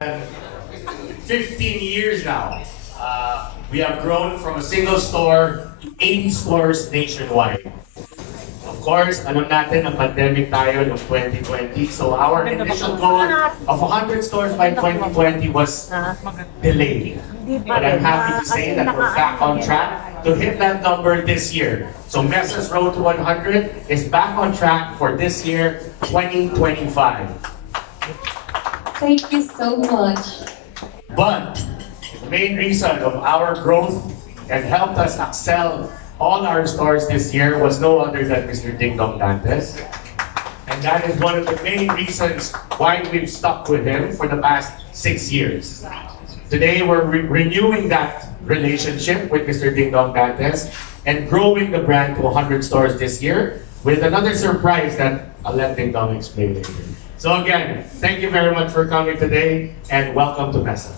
15 years now. We have grown from a single store to 80 stores nationwide. Of course, alam natin ang pandemic tayo noong 2020. So our initial goal of 100 stores by 2020 was delayed. But I'm happy to say that we're back on track to hit that number this year. So Mesa's Road to 100 is back on track for this year, 2025. Thank you so much. But the main reason of our growth and helped us excel all our stores this year was no other than Mr. Ding Dong Dantes. And that is one of the main reasons why we've stuck with him for the past 6 years. Today, we're renewing that relationship with Mr. Ding Dong Dantes and growing the brand to 100 stores this year with another surprise that I'll let Ding Dong explain later. So again, thank you very much for coming today and welcome to Mesa.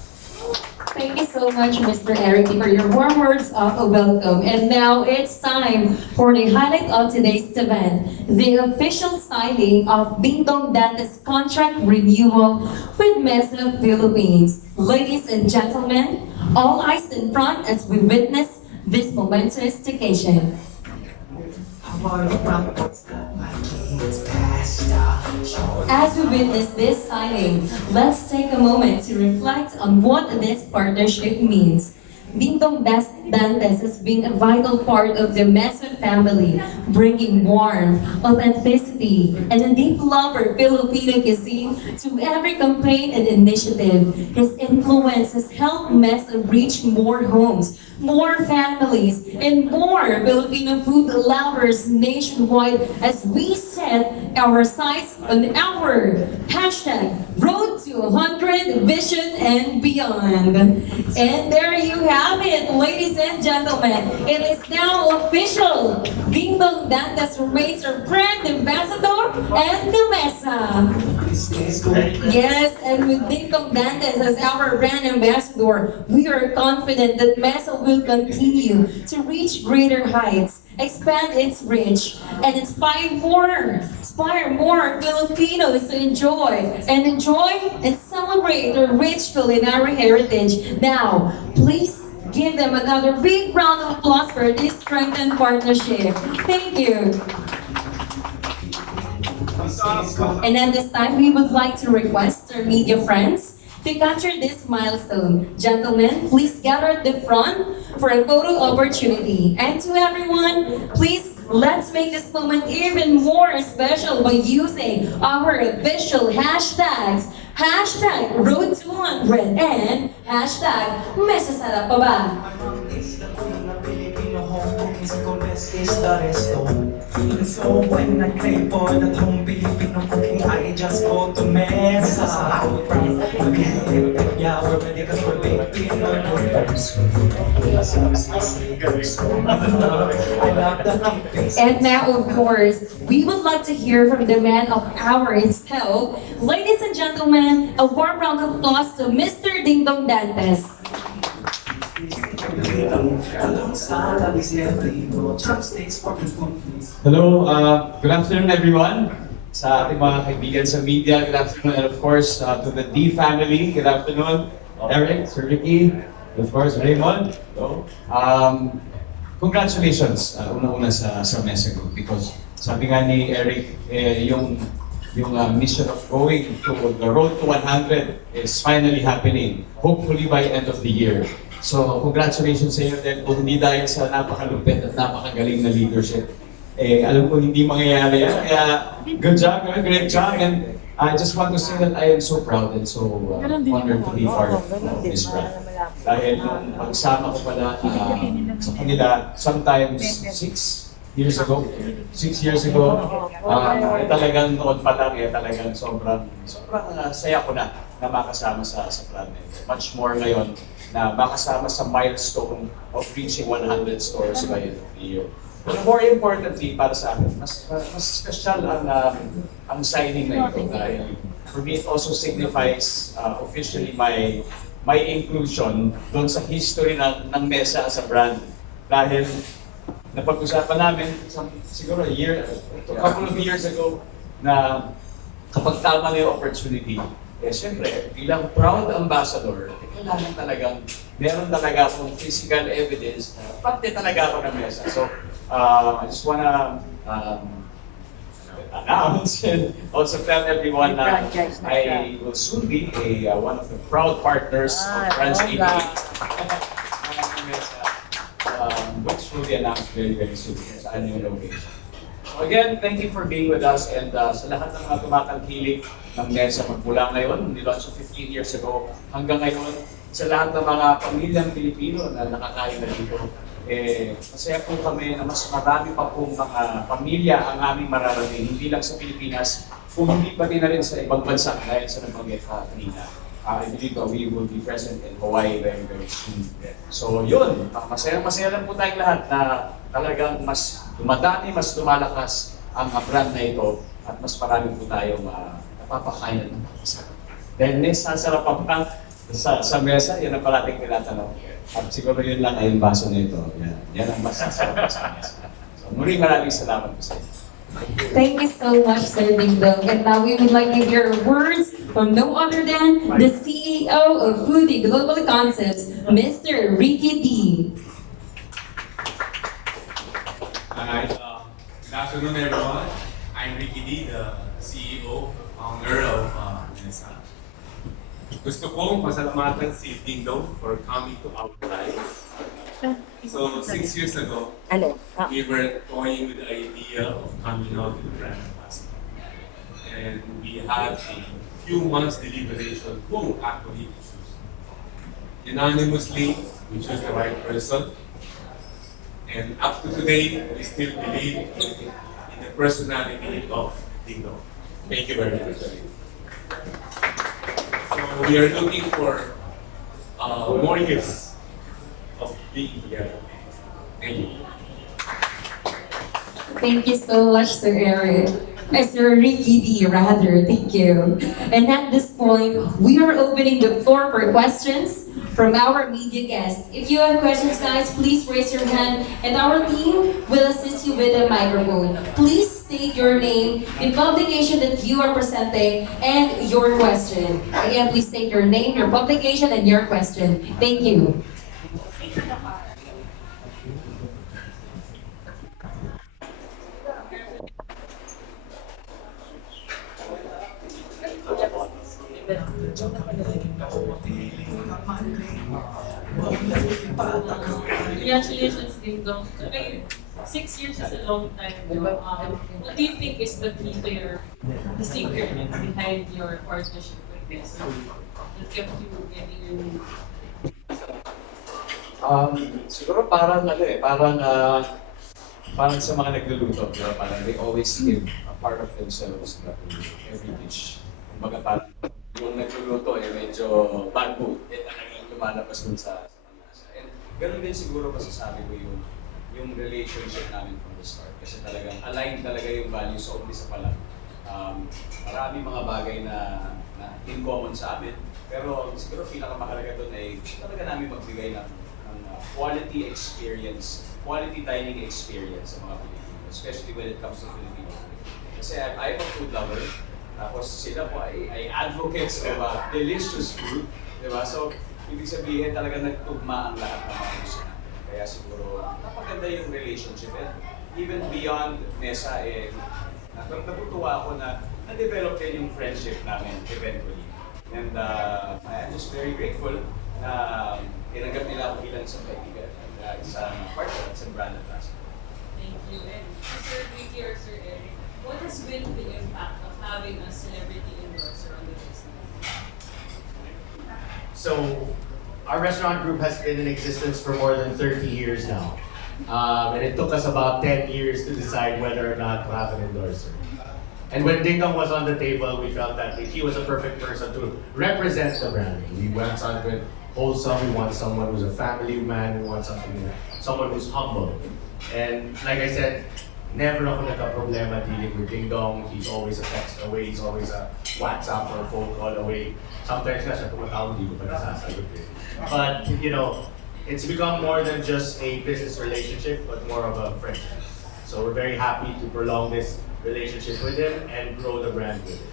Thank you so much, Mr. Eric, for your warm words of welcome. And now it's time for the highlight of today's event, the official signing of Ding Dong Dantes contract renewal with Mesa Philippines. Ladies and gentlemen, all eyes in front as we witness this momentous occasion. As we witness this signing, let's take a moment to reflect on what this partnership means. Ding Dong Dantes has been a vital part of the Mesa family, bringing warmth, authenticity, and a deep love for Filipino cuisine to every campaign and initiative. His influence has helped Mesa reach more homes, more families, and more Filipino food lovers nationwide as we set our sights on our hashtag Road to 100 Vision and Beyond. And there you have it, ladies and gentlemen. It is now official. Ding Dong Dantes remains our brand ambassador and the Mesa. Yes, and with Ding Dong Dantes as our brand ambassador, we are confident that Mesa will continue to reach greater heights, expand its reach, and inspire more Filipinos to enjoy and celebrate their rich culinary heritage. Now, please give them another big round of applause for this strengthened partnership. Thank you. And at this time, we would like to request our media friends to capture this milestone. Gentlemen, please gather at the front for a photo opportunity. And to everyone, please let's make this moment even more special by using our official hashtags. Hashtag Road to 100 and hashtag Mesa Sarap Pa Ba? So when I crave for that home Filipino cooking, I just go to Mesa. Yeah, we're ready because we're Filipino. And now, of course, we would like to hear from the man of our himself. Ladies and gentlemen, a warm round of applause to Mr. Ding Dong Dantes. Hello, good afternoon everyone. Sa ating mga kaibigan sa media, good afternoon. And of course, to the D family, good afternoon. Eric, Sir Ricky, of course, Raymond. Hello. Congratulations, una-una sa Mesa Group because sabi nga ni Eric, yung mission of going to the road to 100 is finally happening, hopefully by end of the year. So, congratulations sa inyo din kung hindi dahil sa napakalupit at napakagaling na leadership. Alam ko hindi mangyayari yan. Kaya, good job, great job. And I just want to say that I am so proud and so honored to be part of this brand. Dahil nung pagsama ko pala sa kanila, sometimes 6 years ago, talagang noon pa lang, talagang sobrang saya ko na makasama sa brand. Much more ngayon na makasama sa milestone of reaching 100 stores by end of the year. But more importantly, para sa akin, mas special ang signing na ito dahil for me it also signifies officially my inclusion doon sa history ng Mesa as a brand. Dahil napag-usapan namin siguro a couple of years ago na kapag tama na yung opportunity, Siyempre, bilang proud ambassador, kailangan talagang, meron talaga akong physical evidence na parte talaga ako ng mesa. So, I just wanna announce and also tell everyone that I will soon be one of the proud partners of Branch 88. Which will be announced very, very soon sa annual location. So again, thank you for being with us, and sa lahat ng mga tumatangkilik ng MESA magmula ngayon, nilaunch 15 years ago, hanggang ngayon, sa lahat ng mga pamilyang Pilipino na nakakain na dito, masaya po kami na mas marami pa pong mga pamilya ang aming mararating, hindi lang sa Pilipinas, kung hindi pati na rin sa ibang bansa dahil sa nabanggit kanina. I believe we will be present in Hawaii very, very soon. So yun, masaya lang po tayong lahat na talagang mas dumadami, mas lumalakas ang brand na ito at mas marami po tayong napapakain ng masarap. Then next, sasarap pa sa mesa, yan ang parating tinatanong. At siguro yun lang ay yung baso nito. Yan ang masasarap sa mesa. So muling maraming salamat po sa inyo. Thank you so much, Sir Dingdong. And now we would like to hear words from no other than the CEO of Foodie Global Concepts, Mr. Ricky D. Alright, good afternoon everyone. I'm Ricky D, the CEO, founder of Mesa. Gusto kong pasalamatan si Dingdong for coming to our life. So 6 years ago, we were toying with the idea of coming out with brand ambassador. And we had a few months deliberation who actually to choose. Unanimously, we chose the right person. And up to today, we still believe in the personality of Dingdong. Thank you very much. So we are looking for more years of being together. Thank you. Thank you so much, Sir Eric. Sir Ricky D, rather. Thank you. And at this point, we are opening the floor for questions from our media guests. If you have questions, guys, please raise your hand and our team will assist you with a microphone. Please state your name, the publication that you are presenting, and your question. Again, please state your name, your publication, and your question. Thank you. Congratulations, Dingdong. Okay, 6 years is a long time. What do you think is the key to the secret behind your partnership with this? That kept you getting your new? Siguro parang parang sa mga nagluluto, diba? Parang they always give a part of themselves to every dish. Kumbaga parang yung nagluluto medyo bad mood, talagang lumalabas dun sa panlasa. And ganun din siguro masasabi ko yung relationship namin from the start. Kasi talagang aligned talaga yung values sa umpisa pa lang. Maraming mga bagay na in common sa amin. Pero siguro pinakamahalaga doon ay talaga namin magbigay ng quality experience, quality dining experience sa mga Pilipino, especially when it comes to Filipino food. Kasi I'm a food lover, tapos sila po ay advocates of delicious food, di ba? So, ibig sabihin talaga nagtugma ang lahat ng mga gusto natin. Kaya siguro, napaganda yung relationship. And even beyond Mesa, natutuwa ako na na-develop din yung friendship namin eventually. And I'm just very grateful na tinanggap nila ako bilang isang kaibigan at isang partner at isang brand ambassador. Thank you. And Sir Ricky or Sir Eric, what has been the impact of having a celebrity endorser on the business? So, our restaurant group has been in existence for more than 30 years now. And it took us about 10 years to decide whether or not to have an endorser. And when Dingdong was on the table, we felt that he was a perfect person to represent the brand. We want something wholesome, we want someone who's a family man, we want someone who's humble. And like I said, never ako nagka-problema dealing with Dingdong. He's always a text away, he's always a WhatsApp or phone call away. Sometimes nga siya tumatawag, hindi ko pa nasasagot eh. But, you know, it's become more than just a business relationship, but more of a friendship. So we're very happy to prolong this relationship with him and grow the brand with him.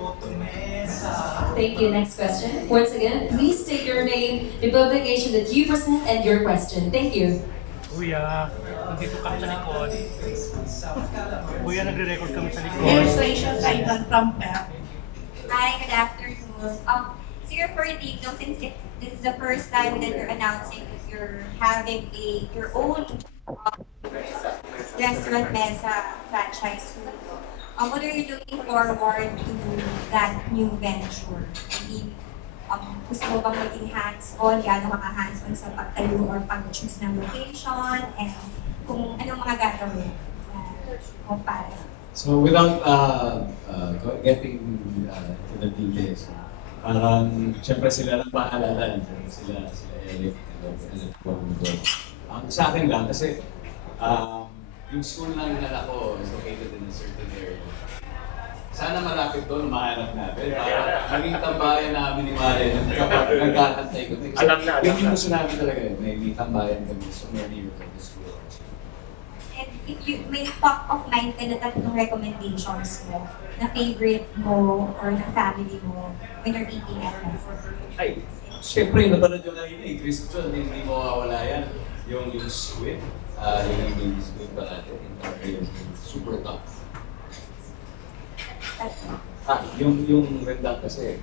go to mesa. Thank you. Next question. Once again, please state your name, the publication that you present, and your question. Thank you. Kuya, nandito kami sa likod. Kuya, nagre-record kami sa likod. Here's Rachel Taiwan from PEP. Hi, good afternoon. Sir, for Dino, since this is the first time that you're announcing that you're having your own restaurant mesa franchise soon, what are you looking forward to that new venture? I mean, gusto mo bang maging hands-on, gaano ka hands-on sa pagtayo or pag-choose ng location, and kung anong mga gagawin mo para? So without getting to the details, parang siyempre sila lang maalala, sila Eric and Paul. Sa akin lang kasi yung school ng anak ko is located in a certain area. Sana malapit doon, mahanap natin. Para maging tambayan namin ni Marian kapag nagkakantay ko. Alam na. Yung gusto namin talaga yun, may tambayan kami so many years of the school. And if you may top of mind ka na tatlong recommendations mo, na favorite mo or na family mo when you're eating at restaurant? Ay, siyempre, napanood yung kanina eh, Christian, hindi mo mawawala yan. Yung squid, yung squid pa natin, yung super top. Yung rendang kasi.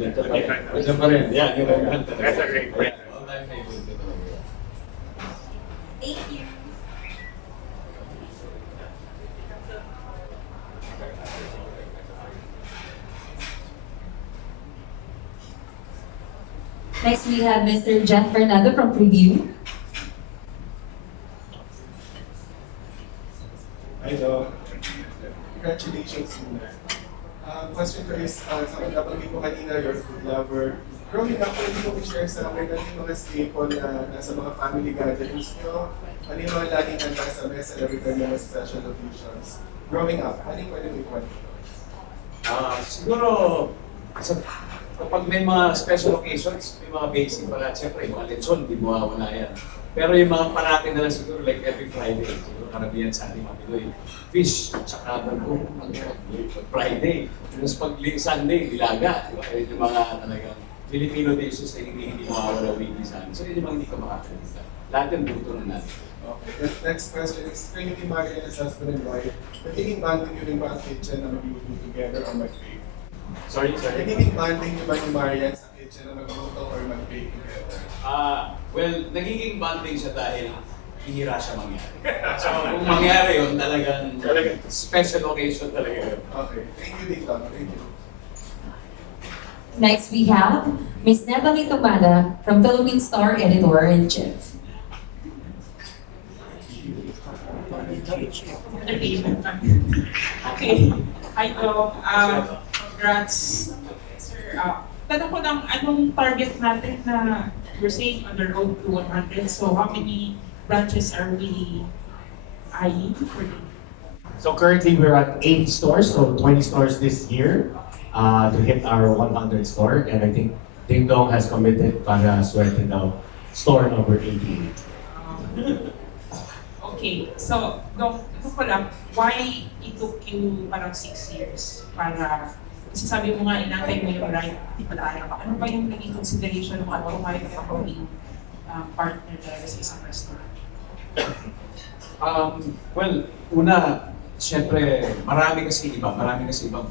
Ganito pa rin. Ganito pa rin. Yan, yung rendang talaga. That's a great point. All-time favorite ko talaga. Thank you. Next, we have Mr. Jeff Fernando from Preview. Hi, Doc. Congratulations muna. Question ko is, sa nabanggit ko kanina, you're a food lover. Growing up, pwede mo i-share sa amin ano yung mga staple na nasa mga family gatherings nyo? Ano yung mga laging handa sa mesa every time yung mga special occasions? Growing up, ano yung pwede mo ikwento? Siguro, kapag may mga special occasions, may mga basic pala. Siyempre, yung mga lechon, di mawawala yan. Pero yung mga parati na lang siguro, like every Friday, siguro karamihan sa ating mga Pinoy, fish, tsaka bago, Friday. Tapos pag Sunday, dilaga. Di ba? Yun yung mga talagang Filipino dishes na hindi mawawala weekly sa amin. So yun yung mga hindi ka makakalimutan. Lahat yung luto na natin. Okay. The next question is, kayo ni Maria as husband and wife, nagiging banding nyo rin ba ang kitchen na mag-luto together or mag-bake? Sorry? Nagiging banding nyo ba ni Maria sa kitchen na mag-luto or mag-bake together? Well, nagiging bonding siya dahil hihira siya mangyari. So kung mangyari yun, talagang special occasion talaga yun. Okay. Thank you, Dito. Thank you. Next, we have Ms. Natalie Tumada from Philippine Star Editor-in-Chief. Okay. Hi, Doc. Congrats, sir. Tanong ko lang, anong target natin na we're saying on the road to 100? So how many branches are we eyeing for the So currently we're at 80 stores, so 20 stores this year to hit our 100 store. And I think Ding Dong has committed para swerte daw store number 88. Okay, so Doc, ito ko lang, why it took you parang 6 years para, kasi sabi mo nga, inantay mo yung right, di pala ayaw ka. Ano ba yung naging consideration mo at pumayag ka maging partner talaga sa isang restaurant? Well, una, siyempre, marami kasi ibang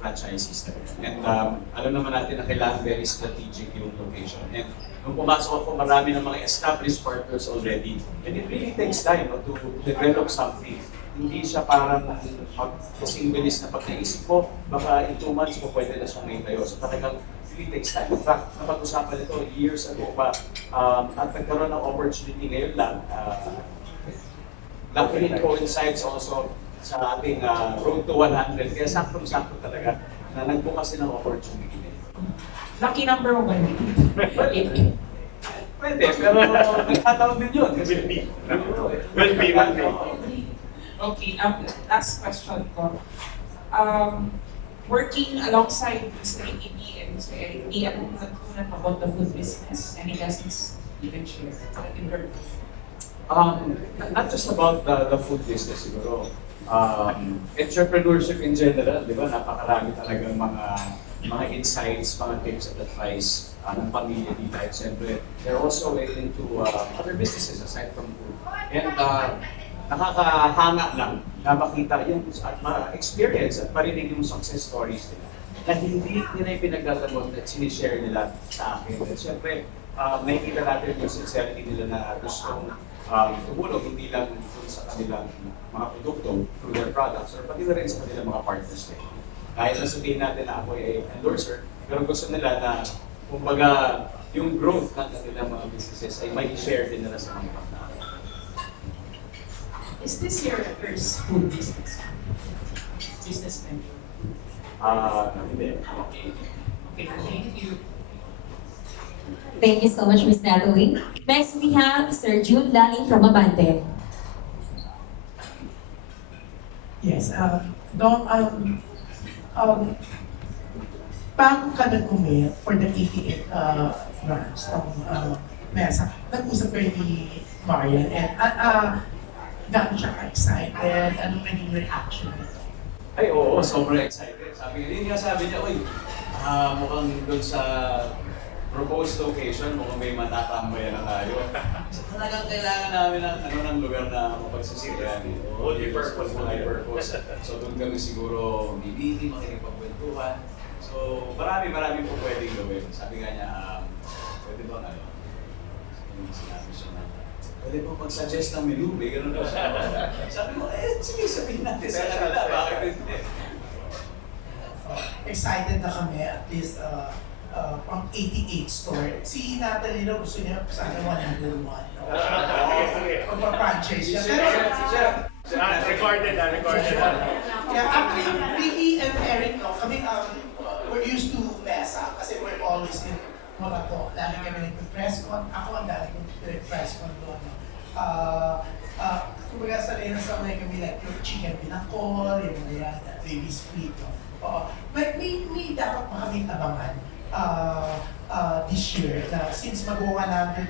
franchises talaga. And alam naman natin na kailangan very strategic yung location. And nung pumasok ako, marami ng mga established partners already. And it really takes time to develop something. Hindi siya parang kasing bilis na pag naisip ko, baka in 2 months ko pwede na siyang may tayo. So talagang really takes time. In fact, napag-usapan ito years ago pa. At nagkaroon ng opportunity ngayon lang. Luckily, it coincides also sa ating road to 100. Kaya sakto-sakto talaga na nagbukas din ng opportunity na ito. Lucky number 1. Pwede, pero nagkataon din yun. Will be. Okay, last question ko. Working alongside Mr. EB and Mr. Eric, ano natutunan about the food business? Any lessons you can share in your Not just about the food business siguro. Entrepreneurship in general, di ba? Napakarami talagang mga mga insights, mga tips at advice ng pamilya dito. At siyempre, they're also into other businesses aside from food. And nakakahanga lang na makita yung at ma-experience at marinig yung success stories nila na hindi nila ipinagdadamot at sinishare nila sa akin. At siyempre, nakikita natin yung sincerity nila na gustong tumulong hindi lang dun sa kanilang mga produkto through their products or pati na rin sa kanilang mga partners nila. Kahit na sabihin natin na ako ay endorser, pero gusto nila na kumbaga yung growth ng kanilang mga businesses ay may share din nila sa mga partners. Is this your first food business? Business venture? Hindi. Okay. Okay, thank you. Thank you so much, Ms. Natalie. Next, we have Sir Jude Laling from Abante. Yes, Dom, bago ka nag-commit for the 88 branch ng Mesa, nag-usap kayo ni Marian and gano'n siya ka-excited, anong naging reaction nito? Ay, oo, sobrang excited. Sabi niya, uy, mukhang doon sa proposed location, mukhang may matatambayan na tayo. So talagang kailangan namin ng lugar na mapagsisirihan. Multi-purpose. So doon kami siguro bibili, makikipagkwentuhan. So marami po pwedeng gawin. Sabi nga niya, pwede ba sinabi siya na, pwede po mag-suggest ng menu, may ganun ba siya? Sabi mo, sige, sabihin natin sa kanila, bakit hindi? Excited na kami at least from 88 store. Si Natalie daw gusto niya sana 101. Pagpa-franchise siya. Recorded. Yeah, actually, Ricky and Eric, kami we're used to Mesa kasi we're always in Morato. Lagi kami nag-press con. Ako ang dati nag-press con doon. Kumbaga sanay kami like yung chicken pinakol, yung mga yan, baby split. But may dapat pa kaming abangan this year na since mag-100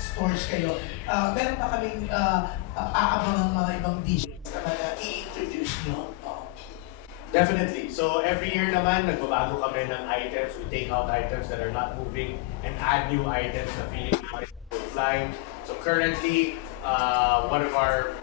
stores kayo, meron pa kaming aabangan mga ibang dishes na i-introduce nyo. Definitely. So every year naman, nagbabago kami ng items. We take out items that are not moving and add new items na feeling will fly. So currently, one of our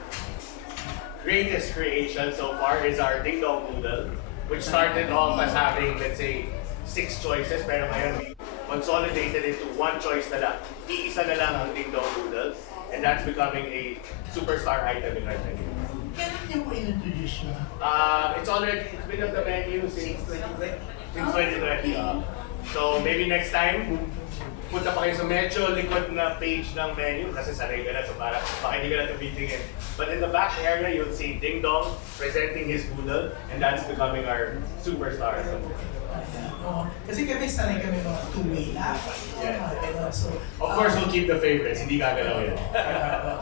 greatest creations so far is our Ding Dong Noodle, which started off as having, let's say, 6 choices, pero ngayon we consolidated into 1 choice na lang. Iisa na lang ang Ding Dong Noodle, and that's becoming a superstar item in our menu. Kailan niyo po in-introduce nyo? It's been on the menu since 2020. So maybe next time, punta pa kayo sa medyo likod na page ng menu kasi sanay ka na, so baka hindi ka na tumitingin. But in the back area, you'll see Ding Dong presenting his noodle, and that's becoming our superstar. Kasi kami sanay kami mga two-way na. So, of course, we'll keep the favorites, hindi gagalaw yan.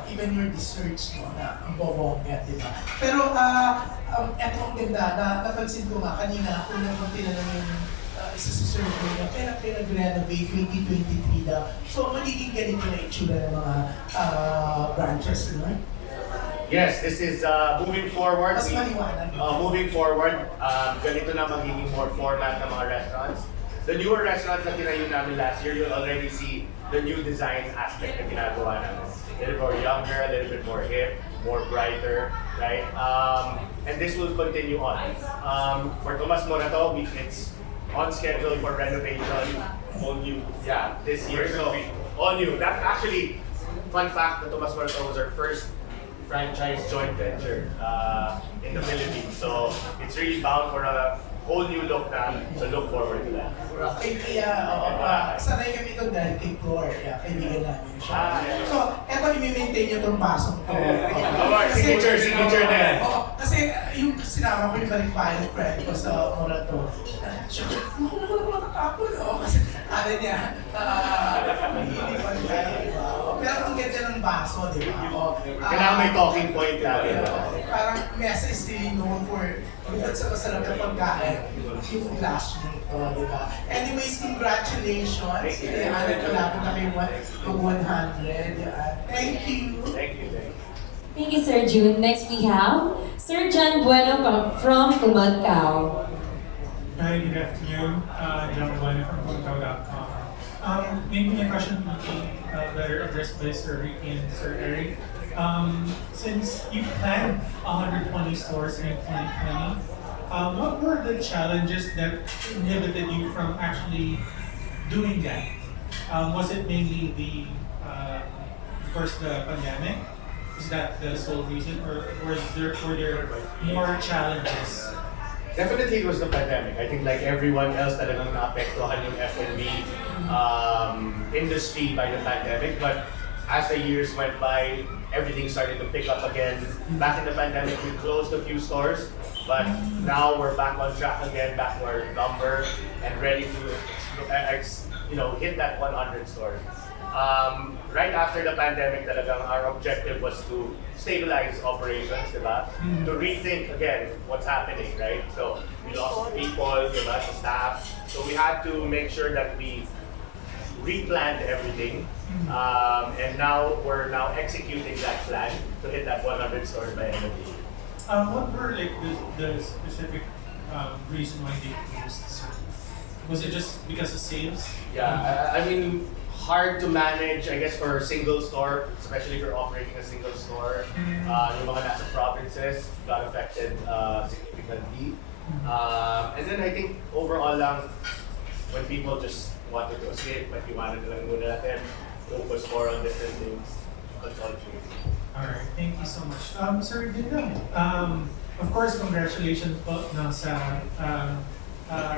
Even your desserts mo na ang bobongga, di ba? Pero eto ang ganda, napansin ko nga kanina, unang kong tinanong yung isa sa survey na kailan nag-renovate 2023 daw. So magiging ganito na itsura ng mga branches, no? Yes, this is moving forward. Mas maliwanag. Moving forward, ganito na magiging more format ng mga restaurants. The newer restaurants na tinayo namin last year, you'll already see the new design aspect na ginagawa namin. A little more younger, a little bit more hip, more brighter, right? And this will continue on. For Tomas Morato, it's on schedule for renovation. All new, yeah, this year. So all new. That's actually, fun fact, that Tomas Morato was our first franchise joint venture in the Philippines. So it's really bound for a whole new look na, so look forward to that. Sanay kami ito dahil kay Flor, kaibigan namin siya. So, eto i-maintain nyo itong basong to. Signature na yan. Kasi yung sinama ko yung balikbayan ng friend ko sa Morato. Siya, nakakapon, kasi ano niya, hindi pa nila, pero ang ganda ng baso, di ba? Kailangan may talking point lagi. Parang Mesa is really known for bukod sa masarap na pagkain, yung glass nito, di ba? Anyways, congratulations. Kaya palapit na kayo yung 100. Thank you. Thank you. Thank you, Sir June. Next, we have Sir John Bueno from Kumagkao. Hi, good afternoon. John Juan from Hometown.com. Maybe my question would be better addressed by Sir Ricky and Sir Eric. Since you planned 120 stores in 2020, what were the challenges that inhibited you from actually doing that? Was it mainly of course, the pandemic? Is that the sole reason, or were there more challenges? Definitely it was the pandemic. I think like everyone else talagang naapektuhan yung F&B industry by the pandemic. But as the years went by, everything started to pick up again. Back in the pandemic, we closed a few stores, but now we're back on track again, back to our number, and ready to hit that 100 stores. Right after the pandemic, talagang our objective was to stabilize operations, diba? To rethink again what's happening, right? So we lost people, diba, the staff. So we had to make sure that we replanned everything. And now we're executing that plan to hit that 100 stores by end of the year. What were like the specific reason why they closed? Was it just because of sales? Yeah, I mean, hard to manage, I guess, for a single store, especially if you're operating a single store. Yung mga nasa provinces got affected significantly. And then I think overall lang, when people just wanted to escape, but you wanted to lang muna natin, focus more on different things. That's all true. Alright, thank you so much. Sir Dindong, of course, congratulations po sa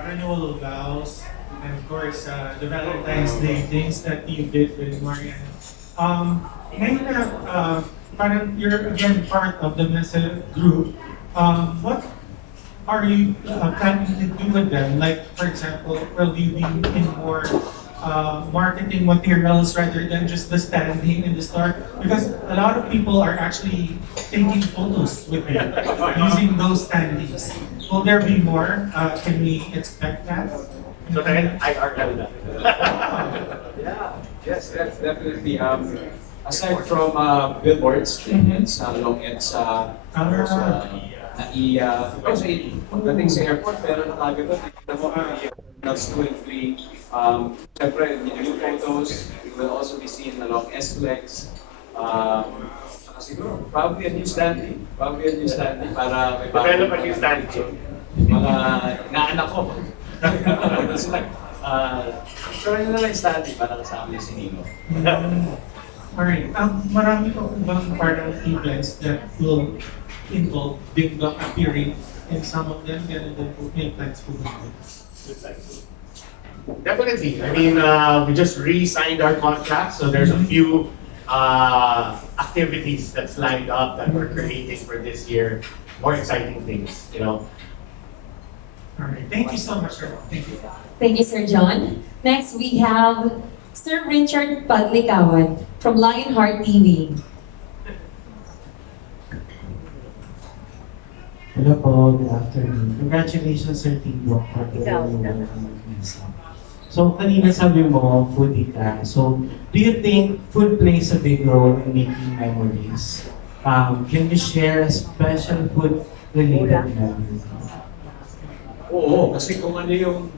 renewal of vows. And of course, the Valentine's Day things that you did with Mariana. Ngayon na, parang you're again part of the Mesa group, what are you planning to do with them? Like, for example, will you be in more marketing materials rather than just the standing in the store? Because a lot of people are actually taking photos with you using those standees. Will there be more? Can we expect that? So then, I archive that. Yeah, yes, definitely. Aside from billboards, long ends, kasi pagdating sa airport, meron na kagad doon. That's 2 and 3. Siyempre, new photos, we will also be seen along S-Flex. Siguro, probably a new standee. Para may Develop a new standee. Mga inaanak ko. Sila, try na lang yung standee para kasama yung si Nino. Alright, marami po bang parang events that will involve Dingdong appearing in some of them, ganun din po, may plans po ba? Definitely. I mean, we just re-signed our contract, so there's a few activities that's lined up that we're creating for this year. More exciting things, you know. Alright, thank you so much, sir. Thank you. Thank you, Sir John. Next, we have Sir Richard Padlikawan from Lionheart TV. Hello po, good afternoon. Congratulations, Sir Tingbok, for the So, kanina sabi mo, foodie ka. So, do you think food plays a big role in making memories? Can you share a special food-related memory? Oo, kasi kung ano yung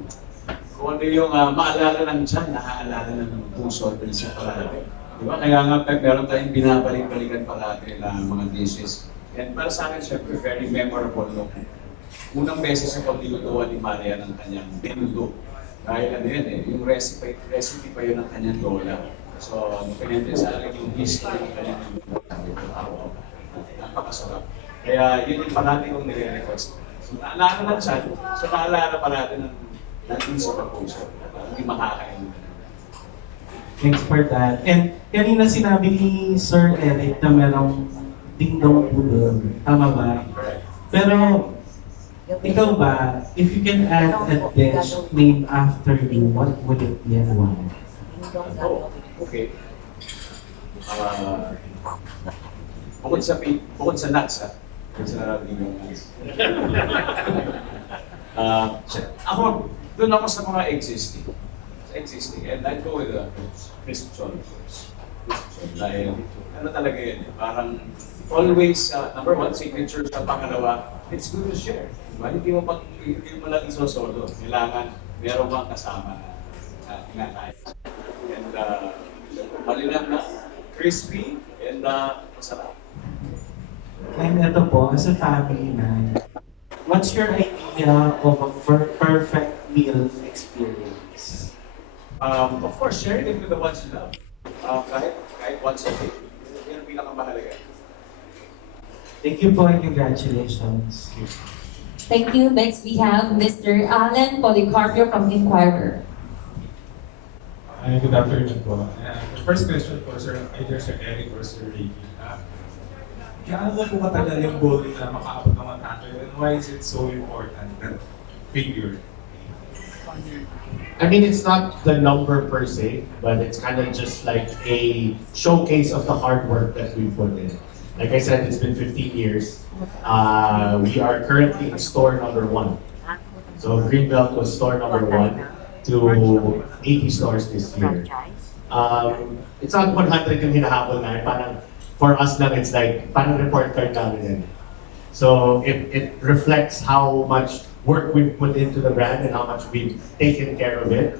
maalala ng tiyan, naaalala na ng puso at sa parati. Diba? Kaya nga meron tayong binabalik-balikan parati na mga dishes. And para sa akin, syempre, very memorable. No? Unang beses sa paglulutuan ni Maria ng kanyang dinudo. Dahil ano yun yung recipe pa yun ng kanyang lola. So, depende sa akin yung history ng kanyang dinudo. Napakasarap. Kaya yun yung parati kong nire-request. So, naalala na siya, so naalala pa natin ng sa proposal. Hindi makakain. Thanks for that. And kanina sinabi ni Sir Eric na merong dingdong po doon. Tama ba? Pero, ikaw ba, if you can add a dish named after you, what would it be and why? Oh, okay. Bukod sa nuts, ha? Sa dingdong nuts. Ako, doon ako sa mga existing. And I'd go with the crisp chon first. Dahil, ano talaga yun, parang always, number one, signature sa pangalawa, it's good to share. Diba? Hindi mo hindi mo lang isosolo. Kailangan meron kang kasama na kinakain. And malinang na, crispy, and masarap. And ito po, as a family man, what's your idea of a perfect meal experience? Of course, sharing it with the ones you love. Kahit once a day. Yan ang pinakamahalaga. Thank you po and congratulations. Thank you. Next, we have Mr. Alan Policarpio from Inquirer. Hi, good afternoon po. The first question po, sir, either Sir Eric or Sir Ricky. Gaano po katagal yung goal na makaabot ng 100 and why is it so important, that figure? I mean, it's not the number per se, but it's kind of just like a showcase of the hard work that we put in. Like I said, it's been 15 years. We are currently in store number 1. So Greenbelt was store number 1 to 80 stores this year. It's not 100 yung hinahabol na, parang for us lang it's like, parang report card namin. So it reflects how much work we've put into the brand and how much we've taken care of it.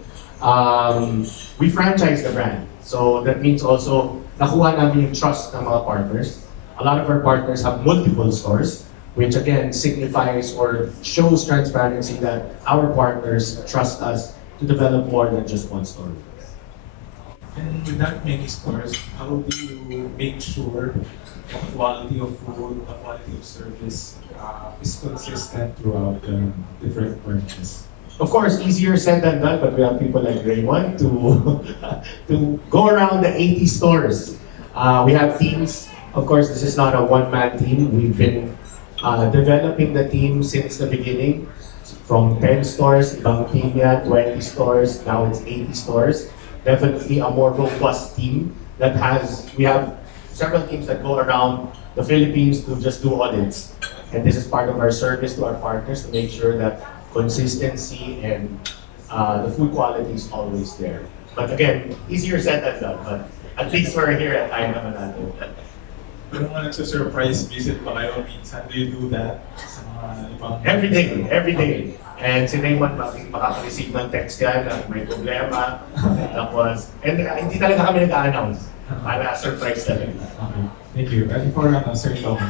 We franchise the brand. So that means also, nakuha namin yung trust ng mga partners. A lot of our partners have multiple stores, which again signifies or shows transparency that our partners trust us to develop more than just one store. And with that many stores, how do you make sure the quality of food, the quality of service is consistent throughout the different branches? Of course, easier said than done, but we have people like Raymond to go around the 80 stores. We have teams. Of course, this is not a one-man team. We've been developing the team since the beginning. From 10 stores, ibang team yan, 20 stores, now it's 80 stores. Definitely a more robust team that we have several teams that go around the Philippines to just do audits. And this is part of our service to our partners to make sure that consistency and the food quality is always there. But again, easier said than done, but at least we're here at Kaya Naman Natin. Pero mga nagsa-surprise visit ba kayo minsan? Do you do that sa mga ibang... Every day. And si Raymond makaka-receive ng text yan na may problema. Tapos, and hindi talaga kami nag-a-announce. Para surprise talaga. Okay. Thank you. And for Sir Tom,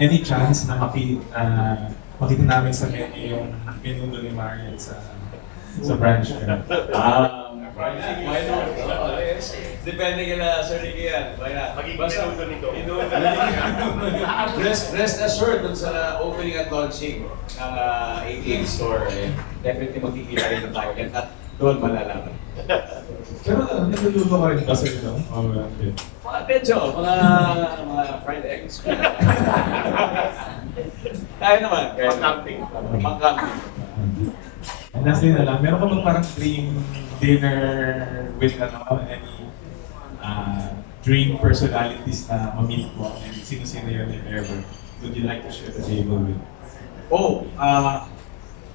any chance na makita namin sa menu yung menudo ni Marian sa branch? Why not? Depende ka na, Sir Ricky yan. Why not? Basta, rest assured dun sa opening at launching ng 88 store, definitely makikita rin tayo yan at doon malalaman. Pero nagluluto ka rin ba, Sir Tom? Mga fried eggs. Kaya naman. Pang-camping. And lastly na lang, meron ka bang parang dream dinner with any dream personalities na ma-meet mo? And sino-sino yun if ever? Would you like to share the table with?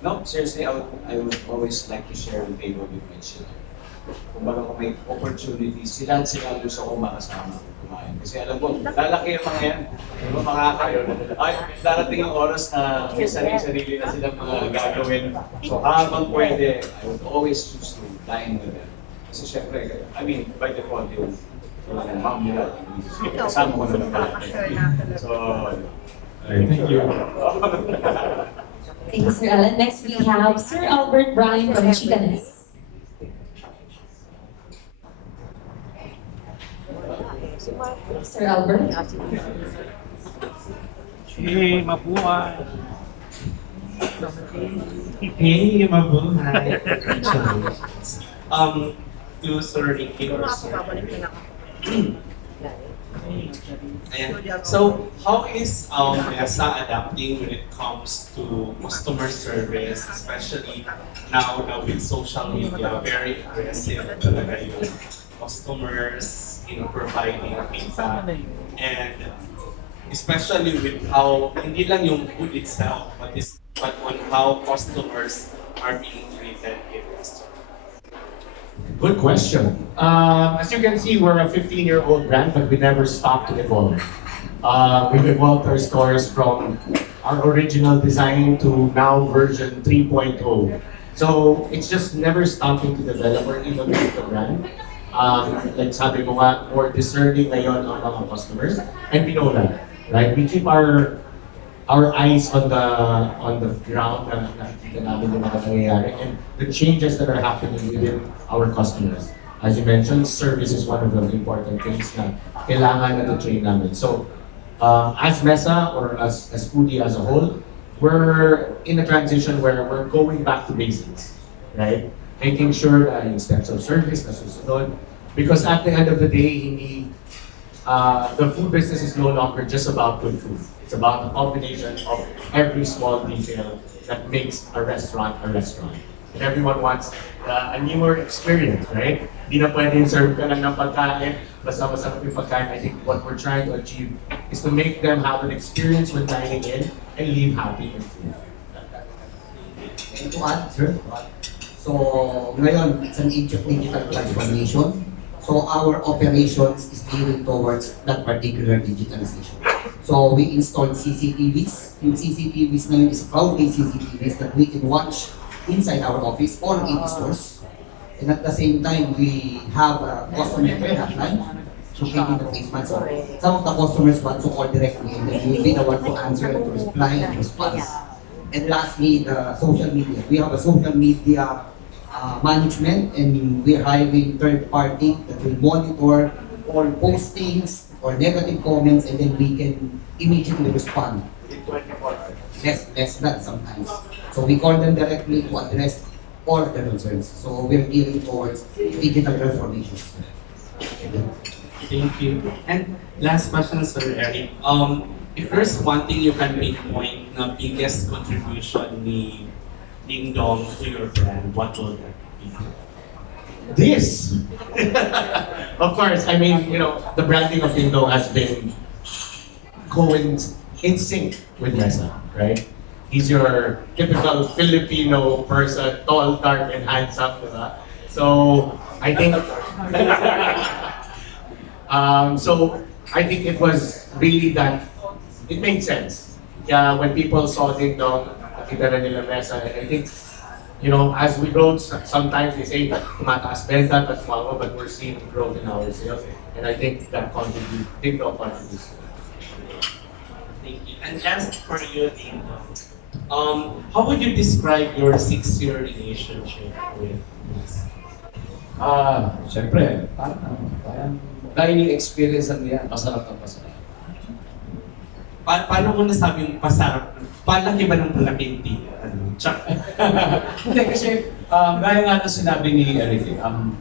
No, seriously, I would always like to share the table with my children. Kumbaga kung may opportunities, sila gusto kong makasama kumain. Kasi alam ko, lalaki yung mga yan. Diba, darating yung oras na may sarili na silang mga gagawin. So habang pwede, I would always choose to dine with them. Kasi syempre, I mean, by default, yung mom nila, kasama ko naman pala. So, thank you. Thank you, Sir Alan. Next, we have Sir Albert Bryan from Chicanes. Sir Albert. Hey, mabuhay. Hey, mabuhay. To Sir Ricky or Sir. Ayan. So, how is Mesa adapting when it comes to customer service, especially now with social media, very aggressive talaga yung customers providing feedback, and especially with how, hindi lang yung food itself, but on how customers are being treated in restaurants. Good question. As you can see, we're a 15-year-old brand, but we never stopped to evolve. We've evolved our stores from our original design to now version 3.0. So it's just never stopping to develop or innovate the brand. Like sabi mo nga, more discerning ngayon ang mga customers, and we know that, right? We keep our eyes on the ground na nakikita namin yung mga nangyayari and the changes that are happening within our customers. As you mentioned, service is one of the important things na kailangan na to-train namin. So, as Mesa or as Foodie as a whole, we're in a transition where we're going back to basics, right? Making sure that yung steps of service na susunod. Because at the end of the day, the food business is no longer just about good food. It's about the combination of every small detail that makes a restaurant a restaurant. And everyone wants a newer experience, right? Di na pwedeng serve ka lang ng pagkain, basta masarap yung pagkain. I think what we're trying to achieve is to make them have an experience when dining in and leave happy and full. And to add, sir, so ngayon, it's an age of digital transformation. So our operations is gearing towards that particular digitalization. So we installed CCTVs. Yung CCTVs na yun is cloud-based CCTVs that we can watch inside our office or in stores. And at the same time, we have a customer care hotline. So taking the placement. So some of the customers want to call directly and then we'll be the one to answer and to reply and respond. And lastly, the social media. We have a social media management, and we're hiring third party that will monitor all postings or negative comments, and then we can immediately respond. Less than sometimes. So we call them directly to address all of their concerns. So we're gearing towards digital transformation. Thank you. And last question, Sir Eric. If there's one thing you can pinpoint na biggest contribution ni Ding Dong to your brand, what will that be? This! Of course, I mean, you know, the branding of Ding Dong has been going in sync with Mesa, right? He's your typical Filipino person, tall, dark, and handsome, diba? So, I think, so I think it was really that, it made sense. Yeah, when people saw Ding Dong, nakita na nila Mesa, and I think, you know, as we grow, sometimes they say that tumataas benta, that's wow, but we're seeing growth in our sales, and I think that contributes, Ding Dong contributes. Thank you. And just for you, Ding Dong, how would you describe your 6-year relationship with Mesa? Siyempre, parang dining experience ang yan, masarap ang masarap. Paano mo nasabing masarap? Palaki ba ng palaki hindi? Hindi, kasi gaya nga na sinabi ni Eric, ang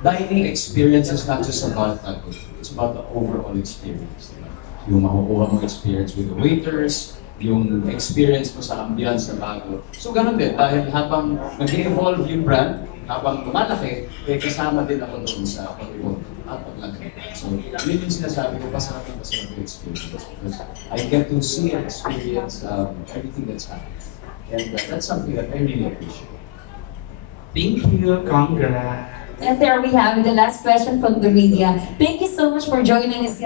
dining experience is not just about that good food. It's about the overall experience. Yung makukuha mong experience with the waiters, yung experience mo sa ambience na bago. So ganun din, dahil habang nag-evolve yung brand, habang lumalaki, kasama din ako doon sa pag-evolve at paglaki. So yun yung sinasabi ko, pasarap yung experience. Because I get to see and experience everything that's happening. And that's something that I really appreciate. Thank you, congrats. And there we have it, the last question from the media. Thank you so much for joining us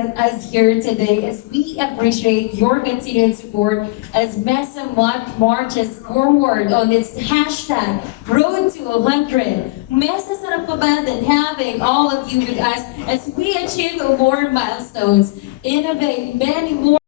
here today as we appreciate your continued support as Mesa marches forward on its hashtag Road to 100. Mesa sarap pa ba than having all of you with us as we achieve more milestones, innovate many more